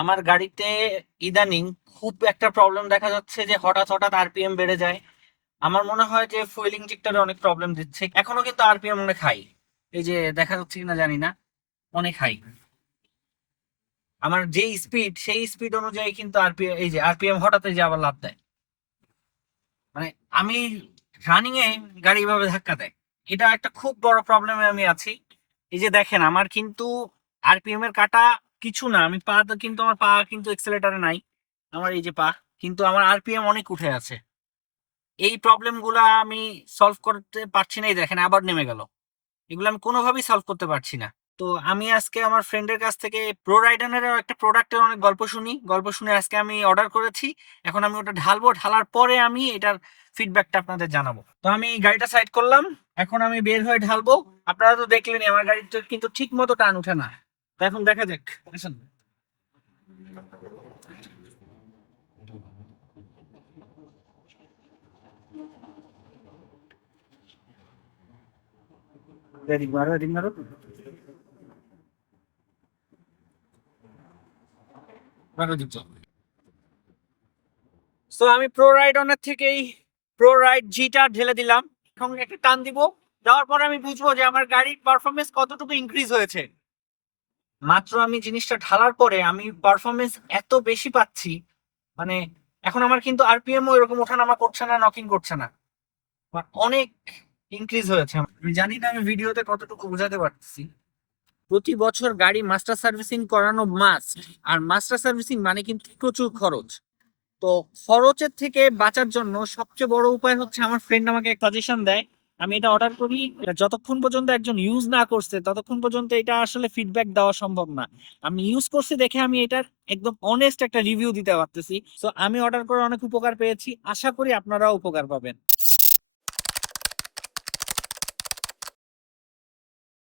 আমার গাড়িতে ইদানিং খুব একটা প্রবলেম দেখা যাচ্ছে যে হঠাৎ হঠাৎ আরপিএম বেড়ে যায়। আমার মনে হয় যে ফুয়েল ইনজেক্টরে অনেক প্রবলেম দিচ্ছে, এখনো কিন্তু আরপিএম অনেক হাই। এই যে দেখা যাচ্ছে কিনা জানি না, অনেক হাই। আমার যে স্পিড সেই স্পিড অনুযায়ী কিন্তু আরপিএম, এই যে আরপিএম হঠাৎ এই যে আবার লাফ দেয়। মানে আমি রানিং এ গাড়ি এভাবে ধাক্কা দেয়, এটা একটা খুব বড় প্রবলেমে আমি আছি। এই যে দেখেন আমার কিন্তু আরপিএম এর কাটা কিছু না, আমি পা তো কিন্তু আমার পা কিন্তু এক্সেলেটারে নাই। আমার এই যে পা, কিন্তু আমার আরপিএম অনেক উঠে আছে। এই প্রবলেম গুলা আমি সলভ করতে পারছি না, এই দেখেন আবার নেমে গেল। এগুলো আমি কোনোভাবেই সলভ করতে পারছি না। তো আমি আজকে আমার ফ্রেন্ডের কাছ থেকে প্রো রাইডানের একটা প্রোডাক্টের অনেক গল্প শুনে আজকে আমি অর্ডার করেছি। এখন আমি ওটা ঢালবো, ঢালার পরে আমি এটার ফিডব্যাকটা আপনাদের জানাবো। তো আমি গাড়িটা সাইড করলাম, এখন আমি বের হয়ে ঢালবো। আপনারা তো দেখলেনই আমার গাড়ির তো কিন্তু ঠিক মতো টান উঠে না। তো এখন দেখা যাক, আসেন। এদিক মারো, এদিক মারো, মারো দিক। তো আমি প্রো রাইড অনার থেকেই প্রো রাইড জিটা ঢেলে দিলাম। এখন একটা টান দিব, দেওয়ার পরে আমি বুঝবো যে আমার গাড়ির পারফরমেন্স কতটুকু ইনক্রিজ হয়েছে। মাত্র আমি জিনিসটা ঢালার পরে আমি পারফরমেন্স এত বেশি পাচ্ছি, মানে এখন আমার কিন্তু আরপিএম এরকম ওঠানামা করছে না, নকিং করছে না, অনেক ইনক্রিজ হয়েছে। আমি জানি না আমি ভিডিওতে কতটুকু বোঝাতে পারতেছি। প্রতি বছর গাড়ি মাস্টার সার্ভিসিং করানো মাস্ট। আর মাস্টার সার্ভিসিং মানে কিন্তু প্রচুর খরচ। তো খরচের থেকে বাঁচার জন্য সবচেয়ে বড় উপায় হচ্ছে, আমার ফ্রেন্ড আমাকে সাজেশন দেয়, আমি এটা অর্ডার করি। যতক্ষণ পর্যন্ত একজন ইউজ না করছে ততক্ষণ পর্যন্ত এটা আসলে ফিডব্যাক দেওয়া সম্ভব না। আমি ইউজ করছি দেখে আমি এটার একদম অনেস্ট একটা রিভিউ দিতে পারতেছি। তো আমি অর্ডার করে অনেক উপকার পেয়েছি, আশা করি আপনারাও উপকার পাবেন।